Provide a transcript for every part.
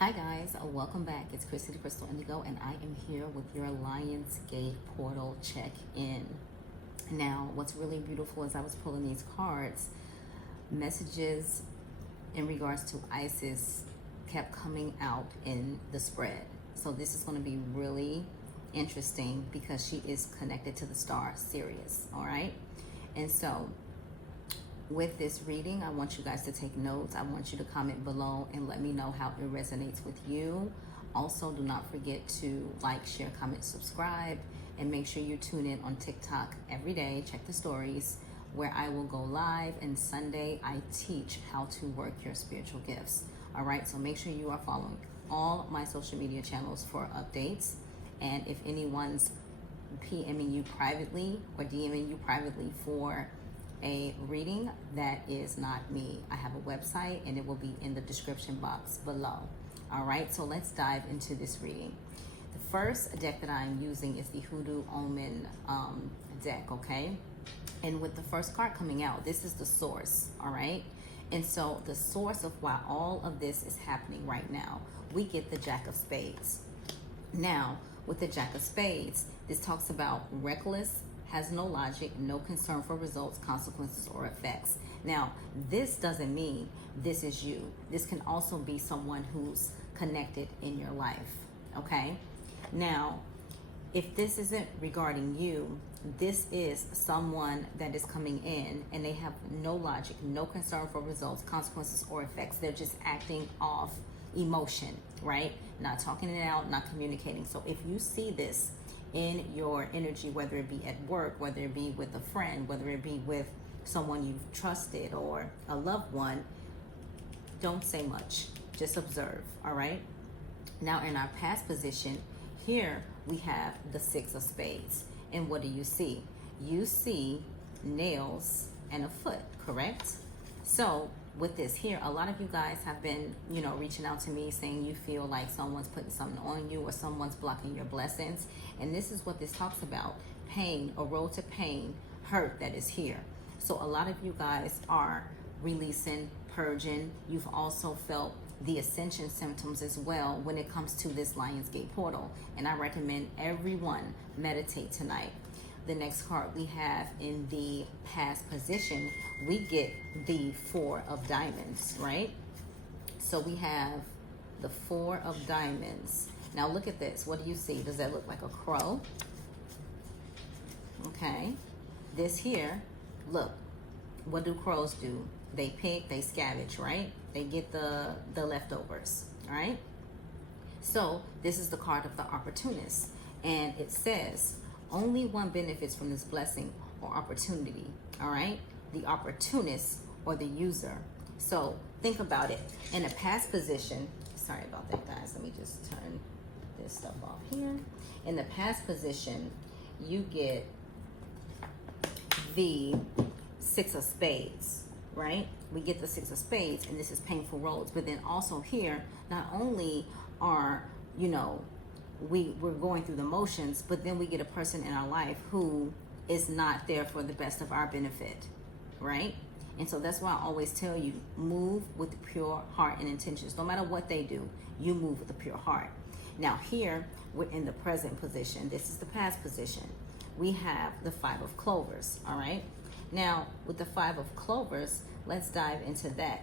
Hi guys, welcome back. It's Chrissy the Crystal Indigo, and I am here with your Lionsgate portal check-in. Now, what's really beautiful as I was pulling these cards, messages in regards to Isis kept coming out in the spread. So this is going to be really interesting because she is connected to the star Sirius, all right? And so with this reading, I want you guys to take notes. I want you to comment below and let me know how it resonates with you. Also, do not forget to like, share, comment, subscribe, and make sure you tune in on TikTok every day. Check the stories where I will go live, and Sunday I teach how to work your spiritual gifts. All right, so make sure you are following all my social media channels for updates. And if anyone's PMing you privately or DMing you privately for a reading, that is not me. I have a website and it will be in the description box below. All right, so let's dive into this reading. The first deck that I'm using is the Hoodoo Omen deck, okay? And with the first card coming out, this is the source, all right? And so the source of why all of this is happening right now, we get the Jack of Spades. Now, with the Jack of Spades, this talks about reckless, has no logic, no concern for results, consequences, or effects. Now, this doesn't mean this is you. This can also be someone who's connected in your life, okay? Now, if this isn't regarding you, this is someone that is coming in and they have no logic, no concern for results, consequences, or effects. They're just acting off emotion, right? Not talking it out, not communicating. So if you see this in your energy, whether it be at work, whether it be with a friend, whether it be with someone you've trusted or a loved one, don't say much, just observe. All right, now in our past position here we have the Six of Spades, and what do you see? You see nails and a foot, correct? So with this here, a lot of you guys have been, reaching out to me saying you feel like someone's putting something on you or someone's blocking your blessings. And this is what this talks about. Pain, a road to pain, hurt that is here. So a lot of you guys are releasing, purging. You've also felt the ascension symptoms as well when it comes to this Lionsgate portal. And I recommend everyone meditate tonight. The next card we have in the past position, we get the Four of Diamonds, right? So we have the Four of Diamonds. Now look at this. What do you see? Does that look like a crow? Okay. This here, look, what do crows do? They pick, they scavenge, right? They get the leftovers, all right? So this is the card of the opportunist. And it says, only one benefits from this blessing or opportunity, all right? The opportunist or the user. So think about it. In a past position, sorry about that, guys. Let me just turn this stuff off here. In the past position, you get the Six of Spades, right? We get the Six of Spades, and this is painful roads. But then also here, not only are, we're going through the motions, but then we get a person in our life who is not there for the best of our benefit, right? And so that's why I always tell you, move with the pure heart and intentions. No matter what they do, you move with a pure heart. Now here, we're in the present position. This is the past position. We have the Five of Clovers, all right? Now, with the Five of Clovers, let's dive into that.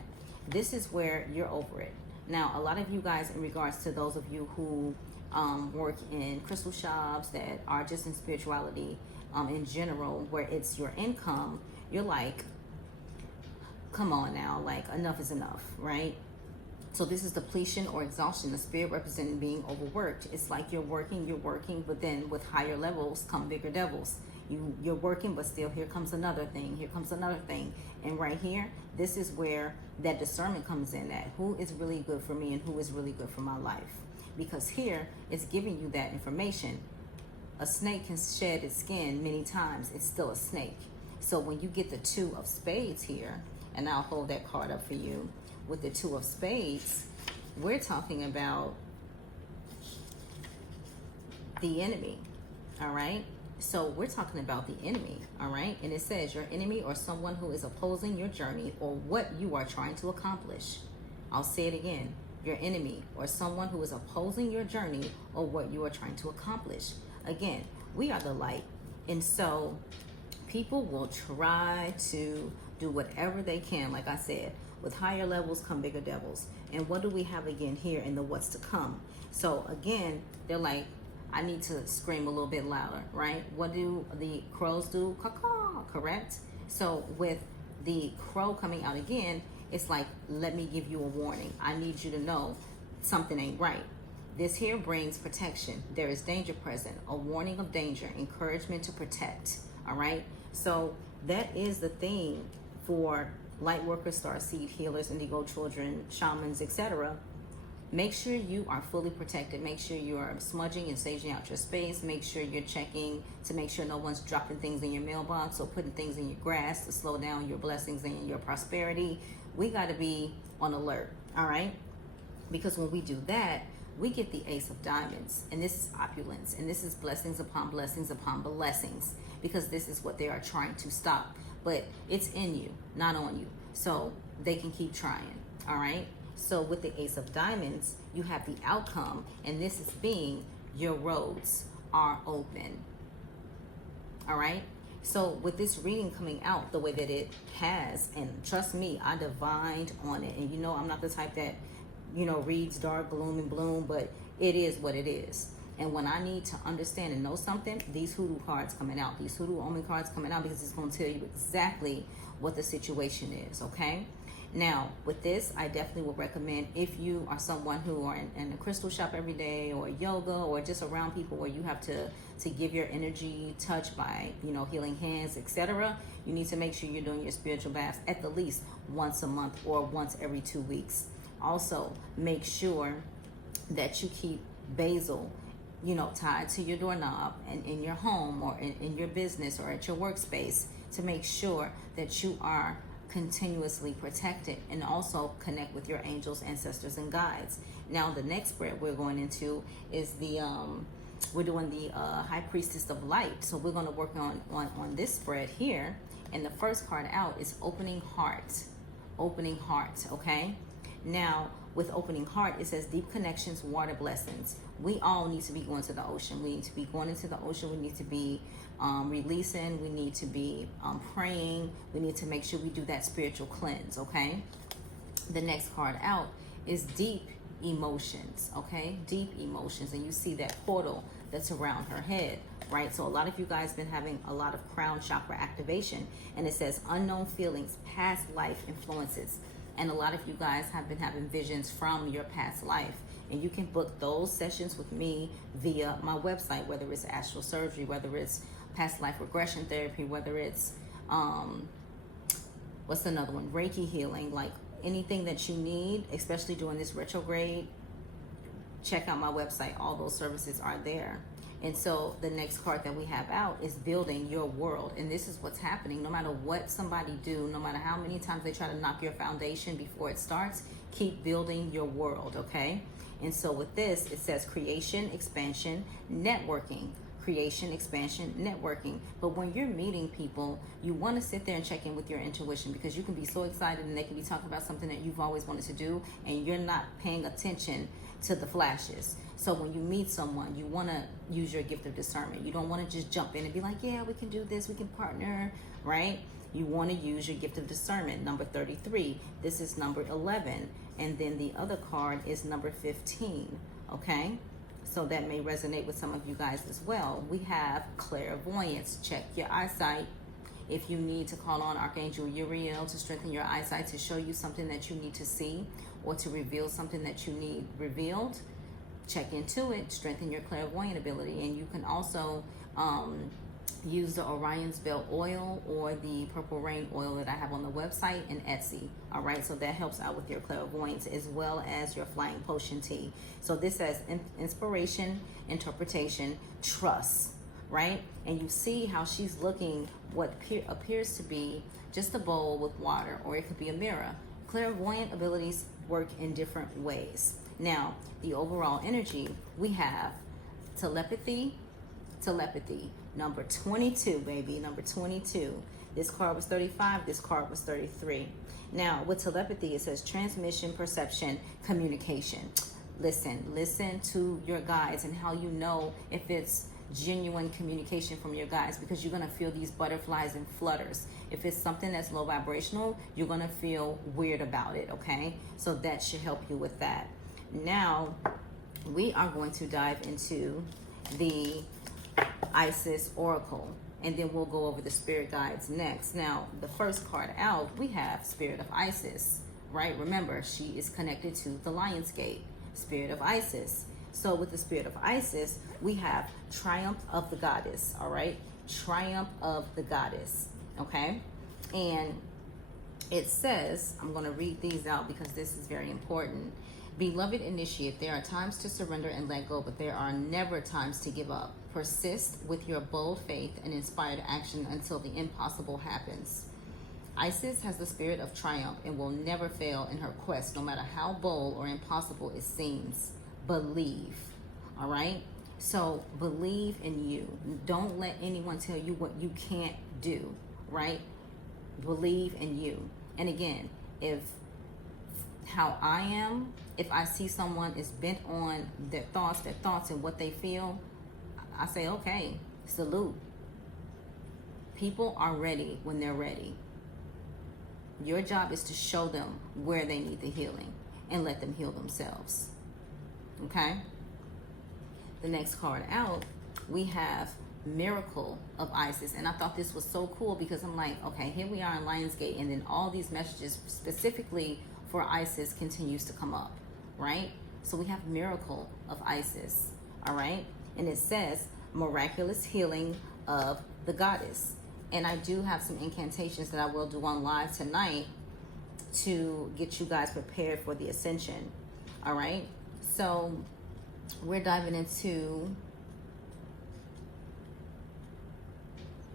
This is where you're over it. Now, a lot of you guys, in regards to those of you who work in crystal shops that are just in spirituality in general, where it's your income, you're like, come on now, like enough is enough, right? So this is depletion or exhaustion, the spirit representing being overworked. It's like you're working, but then with higher levels come bigger devils. You're working, but still here comes another thing, here comes another thing. And right here, this is where that discernment comes in, that who is really good for me and who is really good for my life. Because here, it's giving you that information. A snake can shed its skin many times, it's still a snake. So when you get the Two of Spades here, and I'll hold that card up for you, with the Two of Spades, we're talking about the enemy, all right? So we're talking about the enemy, all right? And it says your enemy or someone who is opposing your journey or what you are trying to accomplish. I'll say it again. your enemy, or someone who is opposing your journey or what you are trying to accomplish. Again, we are the light. And so people will try to do whatever they can. Like I said, with higher levels come bigger devils. And what do we have again here in the what's to come? So again, they're like, I need to scream a little bit louder, right? What do the crows do? Caw-caw, correct? So with the crow coming out again, it's like, let me give you a warning. I need you to know something ain't right. This here brings protection. There is danger present, a warning of danger, encouragement to protect, all right? So that is the thing for light workers, starseed healers, indigo children, shamans, etc. Make sure you are fully protected. Make sure you are smudging and saging out your space. Make sure you're checking to make sure no one's dropping things in your mailbox or putting things in your grass to slow down your blessings and your prosperity. We got to be on alert, all right? Because when we do that, we get the Ace of Diamonds, and this is opulence, and this is blessings upon blessings upon blessings, because this is what they are trying to stop. But it's in you, not on you. So they can keep trying, all right? So with the Ace of Diamonds, you have the outcome, and this is being your roads are open, all right? So with this reading coming out the way that it has, and trust me, I divined on it. And you know, I'm not the type that, you know, reads dark, gloom, and bloom, but it is what it is. And when I need to understand and know something, these hoodoo cards coming out, these hoodoo omen cards coming out, because it's going to tell you exactly what the situation is, okay? Now, with this, I definitely would recommend, if you are someone who are in a crystal shop every day, or yoga, or just around people where you have to give your energy touch by, you know, healing hands, etc., you need to make sure you're doing your spiritual baths at the least once a month or once every 2 weeks. Also, make sure that you keep basil, you know, tied to your doorknob and in your home, or in your business, or at your workspace, to make sure that you are continuously protected, and also connect with your angels, ancestors, and guides. Now, the next spread we're going into is the we're doing the High Priestess of Light. So we're going to work on this spread here, and the first card out is Opening Heart. Opening Heart, okay? Now, with Opening Heart, it says deep connections, water blessings. We all need to be going to the ocean. We need to be going into the ocean. We need to be releasing. We need to be praying. We need to make sure we do that spiritual cleanse, okay? The next card out is Deep Emotions, okay? Deep Emotions. And you see that portal that's around her head, right? So a lot of you guys been having a lot of crown chakra activation, and it says unknown feelings, past life influences. And a lot of you guys have been having visions from your past life. And you can book those sessions with me via my website, whether it's astral surgery, whether it's past life regression therapy, whether it's, what's another one? Reiki healing, like anything that you need, especially during this retrograde, check out my website. All those services are there. And so the next card that we have out is Building Your World. And this is what's happening. No matter what somebody do, no matter how many times they try to knock your foundation before it starts, keep building your world, okay? And so with this, it says creation, expansion, networking. Creation, expansion, networking. But when you're meeting people, you want to sit there and check in with your intuition, because you can be so excited and they can be talking about something that you've always wanted to do, and you're not paying attention to the flashes. So when you meet someone, you want to use your gift of discernment. You don't want to just jump in and be like, yeah, we can do this, we can partner, right? You want to use your gift of discernment. Number 33, this is number 11, and then the other card is number 15, okay? So that may resonate with some of you guys as well. We have clairvoyance. Check your eyesight. If you need to call on Archangel Uriel to strengthen your eyesight, to show you something that you need to see, or to reveal something that you need revealed, check into it. Strengthen your clairvoyant ability. And you can also use the Orion's Belt oil or the Purple Rain oil that I have on the website and Etsy. All right, so that helps out with your clairvoyance, as well as your Flying Potion tea. So this says inspiration, interpretation, trust, right? And you see how she's looking what appears to be just a bowl with water, or it could be a mirror. Clairvoyant abilities work in different ways. Now, the overall energy, we have telepathy, number 22, baby, number 22. This card was 35. This card was 33. Now, with telepathy, it says transmission, perception, communication. Listen to your guides and how you know if it's genuine communication from your guides, because you're going to feel these butterflies and flutters. If it's something that's low vibrational, you're going to feel weird about it, okay? So that should help you with that. Now, we are going to dive into the Isis Oracle, and then we'll go over the spirit guides next. Now, the first card out, we have Spirit of Isis, right? Remember, she is connected to the Lion's Gate, Spirit of Isis. So with the Spirit of Isis, we have Triumph of the Goddess, all right? Triumph of the Goddess, okay? And it says, I'm going to read these out because this is very important. Beloved initiate, there are times to surrender and let go, but there are never times to give up. Persist with your bold faith and inspired action until the impossible happens. Isis has the spirit of triumph and will never fail in her quest, no matter how bold or impossible it seems. Believe, all right? So believe in you. Don't let anyone tell you what you can't do, right? Believe in you. And again, if I see someone is bent on their thoughts and what they feel, I say, okay, salute. People are ready when they're ready. Your job is to show them where they need the healing and let them heal themselves. Okay? The next card out, we have Miracle of Isis. And I thought this was so cool because I'm like, okay, here we are in Lionsgate, and then all these messages specifically for Isis continues to come up, right? So we have Miracle of Isis, all right? And it says miraculous healing of the goddess. And I do have some incantations that I will do on live tonight to get you guys prepared for the ascension, all right? So we're diving into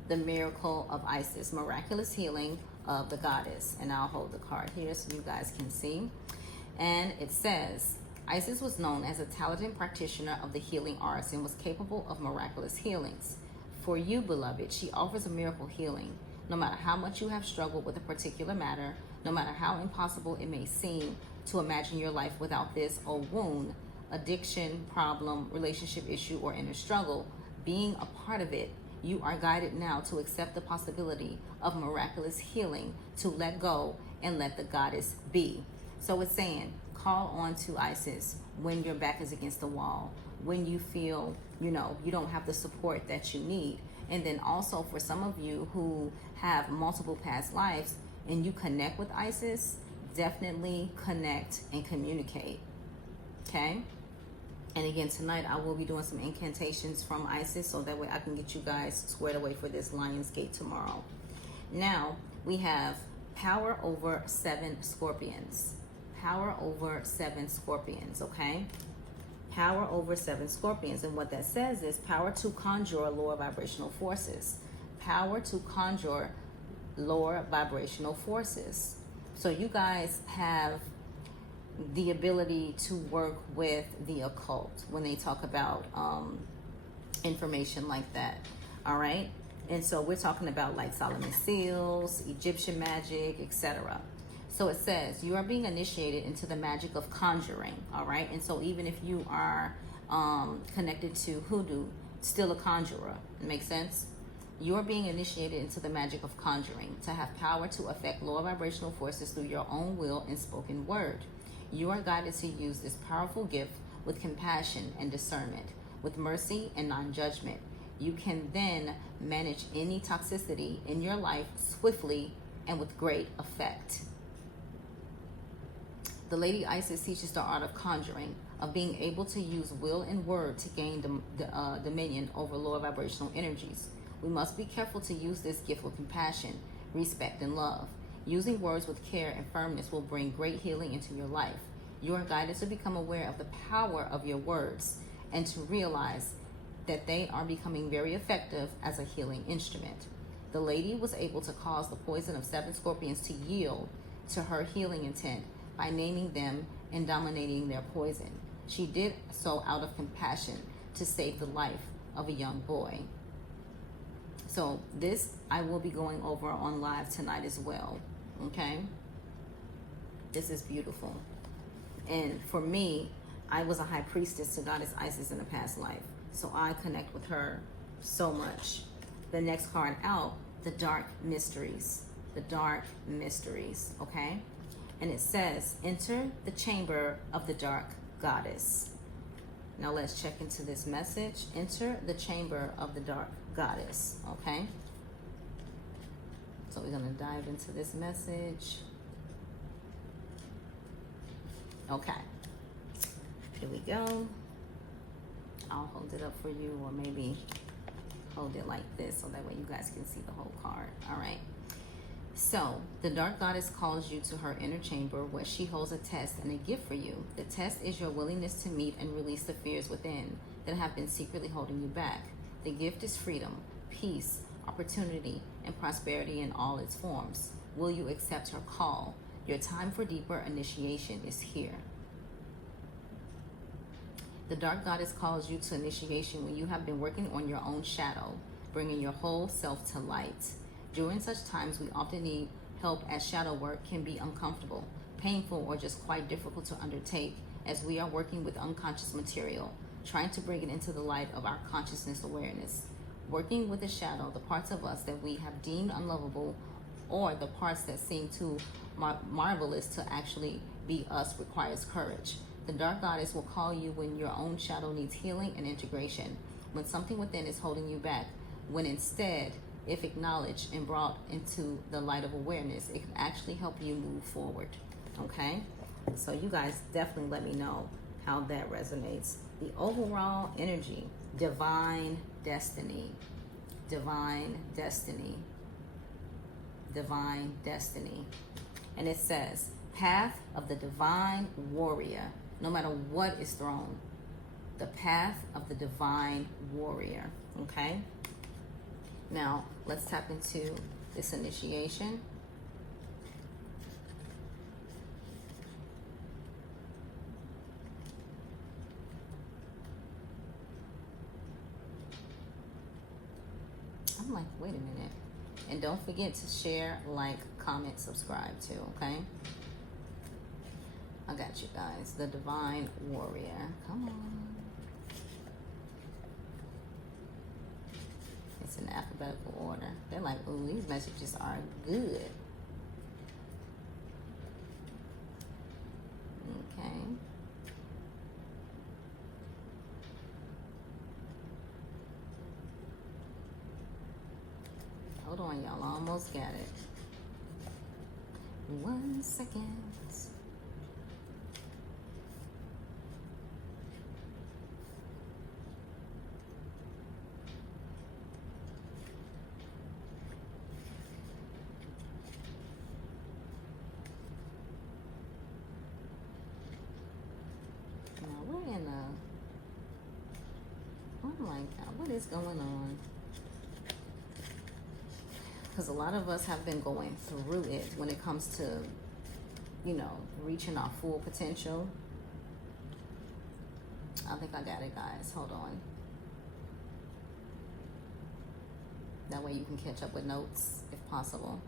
the Miracle of Isis, miraculous healing of the goddess. And I'll hold the card here so you guys can see. And it says, Isis was known as a talented practitioner of the healing arts and was capable of miraculous healings. For you, beloved, she offers a miracle healing. No matter how much you have struggled with a particular matter, no matter how impossible it may seem to imagine your life without this or wound, addiction, problem, relationship issue, or inner struggle, being a part of it, you are guided now to accept the possibility of miraculous healing, to let go and let the goddess be. So it's saying, call on to Isis when your back is against the wall, when you feel, you don't have the support that you need. And then also for some of you who have multiple past lives and you connect with Isis, definitely connect and communicate, okay? And again, tonight I will be doing some incantations from Isis so that way I can get you guys squared away for this Lionsgate tomorrow. Now, we have power over 7 scorpions. Power over 7 scorpions, okay? Power over 7 scorpions. And what that says is power to conjure lower vibrational forces. Power to conjure lower vibrational forces. So you guys have the ability to work with the occult when they talk about information like that, all right? And so we're talking about like Solomon's seals, Egyptian magic, etc. So it says you are being initiated into the magic of conjuring, all right? And so even if you are connected to hoodoo, still a conjurer. It makes sense? You're being initiated into the magic of conjuring to have power to affect lower vibrational forces through your own will and spoken word. You are guided to use this powerful gift with compassion and discernment, with mercy and non-judgment. You can then manage any toxicity in your life swiftly and with great effect. The Lady Isis teaches the art of conjuring, of being able to use will and word to gain dominion over lower vibrational energies. We must be careful to use this gift with compassion, respect, and love. Using words with care and firmness will bring great healing into your life. You are guided to become aware of the power of your words and to realize that they are becoming very effective as a healing instrument. The lady was able to cause the poison of 7 scorpions to yield to her healing intent by naming them and dominating their poison. She did so out of compassion to save the life of a young boy. So this I will be going over on live tonight as well. Okay. This is beautiful. And for me, I was a high priestess to Goddess Isis in a past life. So I connect with her so much. The next card out, the Dark Mysteries. The Dark Mysteries, okay? And it says, enter the chamber of the Dark Goddess. Now let's check into this message. Enter the chamber of the Dark Goddess, okay? So we're gonna dive into this message. Okay, here we go. I'll hold it up for you, or maybe hold it like this so that way you guys can see the whole card. All right. So the Dark Goddess calls you to her inner chamber where she holds a test and a gift for you. The test is your willingness to meet and release the fears within that have been secretly holding you back. The gift is freedom, peace, opportunity, and prosperity in all its forms. Will you accept her call? Your time for deeper initiation is here. The Dark Goddess calls you to initiation when you have been working on your own shadow, bringing your whole self to light. During such times, we often need help, as shadow work can be uncomfortable, painful, or just quite difficult to undertake, as we are working with unconscious material, trying to bring it into the light of our consciousness awareness. Working with the shadow, the parts of us that we have deemed unlovable, or the parts that seem too marvelous to actually be us, requires courage. The Dark Goddess will call you when your own shadow needs healing and integration, when something within is holding you back, when instead, if acknowledged and brought into the light of awareness, it can actually help you move forward. Okay? So you guys definitely let me know how that resonates. The overall energy, divine destiny, divine destiny, divine destiny. And it says, path of the divine warrior, no matter what is thrown. The path of the divine warrior. Okay? Now, let's tap into this initiation. I'm like, wait a minute. And don't forget to share, like, comment, subscribe too, okay? I got you guys. The divine warrior. Come on. It's in alphabetical order. They're like, ooh, these messages are good. Okay. Hold on, y'all. Almost got it. 1 second. Oh my God, what is going on? Because a lot of us have been going through it when it comes to, you know, reaching our full potential. I think I got it, guys. Hold on. That way you can catch up with notes if possible.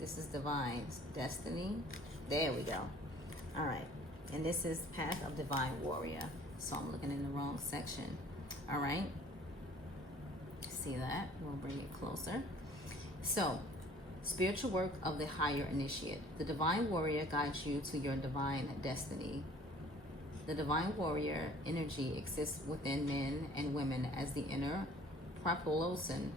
This is divine destiny. There we go. All right. And this is Path of Divine Warrior. So I'm looking in the wrong section. All right. See that? We'll bring it closer. So, spiritual work of the higher initiate. The Divine Warrior guides you to your divine destiny. The Divine Warrior energy exists within men and women as the inner propulsion,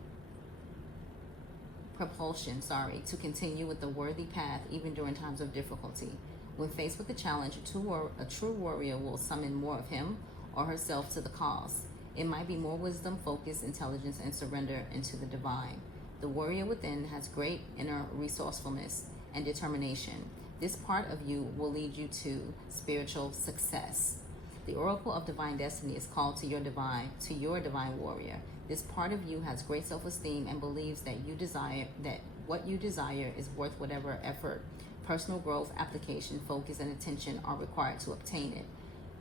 to continue with the worthy path even during times of difficulty. When faced with a challenge, a true warrior will summon more of him or herself to the cause. It might be more wisdom, focus, intelligence, and surrender into the divine. The warrior within has great inner resourcefulness and determination. This part of you will lead you to spiritual success. The Oracle of Divine Destiny is called to your divine warrior. This part of you has great self-esteem and believes that what you desire is worth whatever effort, personal growth, application, focus, and attention are required to obtain it,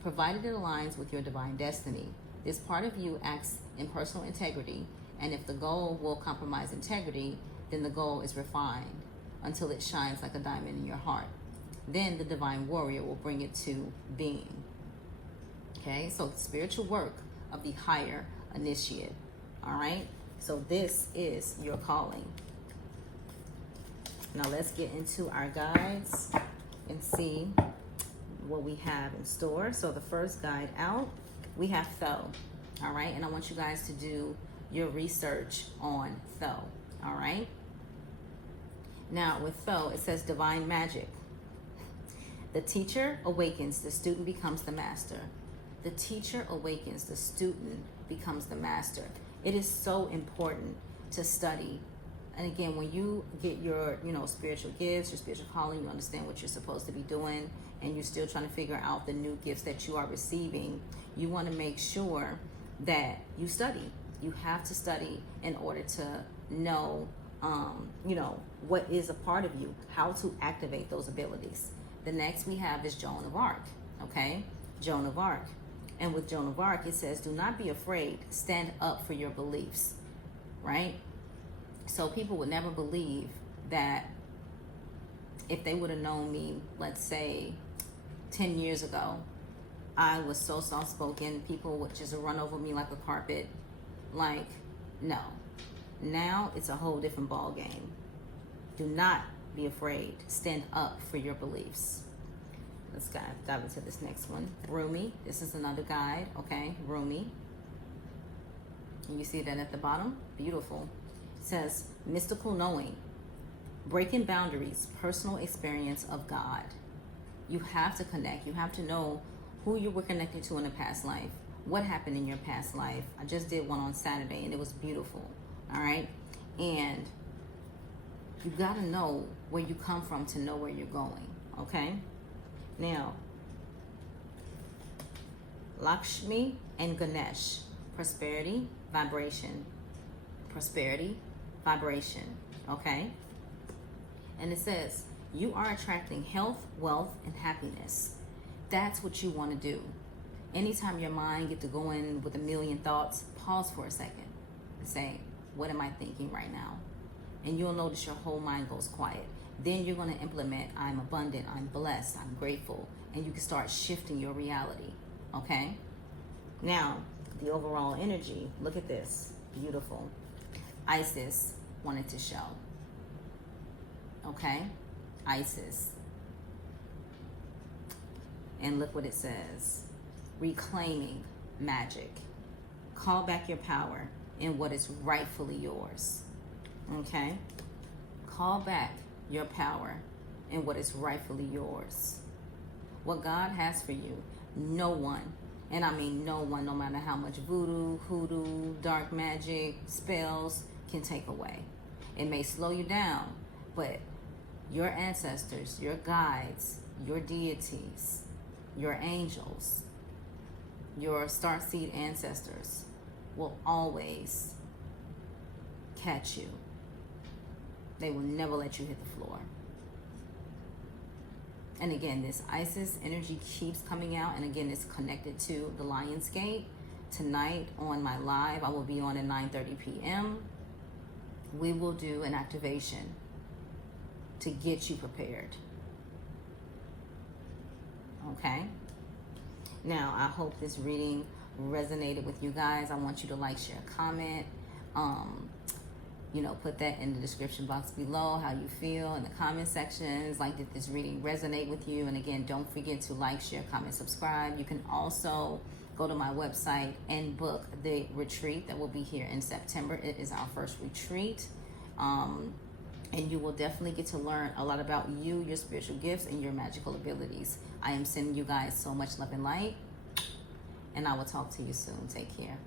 provided it aligns with your divine destiny. This part of you acts in personal integrity, and if the goal will compromise integrity, then the goal is refined until it shines like a diamond in your heart. Then the divine warrior will bring it to being. Okay, so the spiritual work of the higher initiate. All right, so this is your calling. Now let's get into our guides and see what we have in store. So the first guide out, we have Tho. All right, and I want you guys to do your research on Tho. All right. Now with Tho, it says divine magic. The teacher awakens, the student becomes the master. The teacher awakens, the student becomes the master. It is so important to study. And again, when you get your, spiritual gifts, your spiritual calling, you understand what you're supposed to be doing, and you're still trying to figure out the new gifts that you are receiving, you want to make sure that you study. You have to study in order to know, what is a part of you, how to activate those abilities. The next we have is Joan of Arc, okay? Joan of Arc. And with Joan of Arc, it says, do not be afraid, stand up for your beliefs, right? So people would never believe that if they would have known me, let's say 10 years ago, I was so soft-spoken, people would just run over me like a carpet. Like, no. Now it's a whole different ball game. Do not be afraid. Stand up for your beliefs. Let's dive into this next one. Rumi. This is another guide, okay? Rumi. Can you see that at the bottom? Beautiful. It says, mystical knowing. Breaking boundaries. Personal experience of God. You have to connect. You have to know who you were connected to in a past life. What happened in your past life. I just did one on Saturday and it was beautiful. All right? And you got to know where you come from to know where you're going. Okay? Now, Lakshmi and Ganesh. Prosperity, vibration. Prosperity, vibration. Okay? And it says, you are attracting health, wealth, and happiness. That's what you want to do. Anytime your mind gets to going with a million thoughts, pause for a second and say, what am I thinking right now? And you'll notice your whole mind goes quiet. Then you're going to implement, I'm abundant, I'm blessed, I'm grateful, and you can start shifting your reality, okay? Now, the overall energy, look at this, beautiful. Isis wanted to show, okay? Isis. And look what it says, reclaiming magic. Call back your power in what is rightfully yours, okay? Call back your power in what is rightfully yours. What God has for you, no one, and I mean no one, no matter how much voodoo, hoodoo, dark magic, spells can take away. It may slow you down, but your ancestors, your guides, your deities, your angels, your starseed ancestors will always catch you. They will never let you hit the floor. And again, this Isis energy keeps coming out. And again, it's connected to the Lion's Gate. Tonight on my live, I will be on at 9:30 p.m. We will do an activation to get you prepared. Okay? Now, I hope this reading resonated with you guys. I want you to like, share, comment. Put that in the description box below, how you feel in the comment sections. Like, did this reading resonate with you? And again, don't forget to like, share, comment, subscribe. You can also go to my website and book the retreat that will be here in September. It is our first retreat. And you will definitely get to learn a lot about you, your spiritual gifts, and your magical abilities. I am sending you guys so much love and light. And I will talk to you soon. Take care.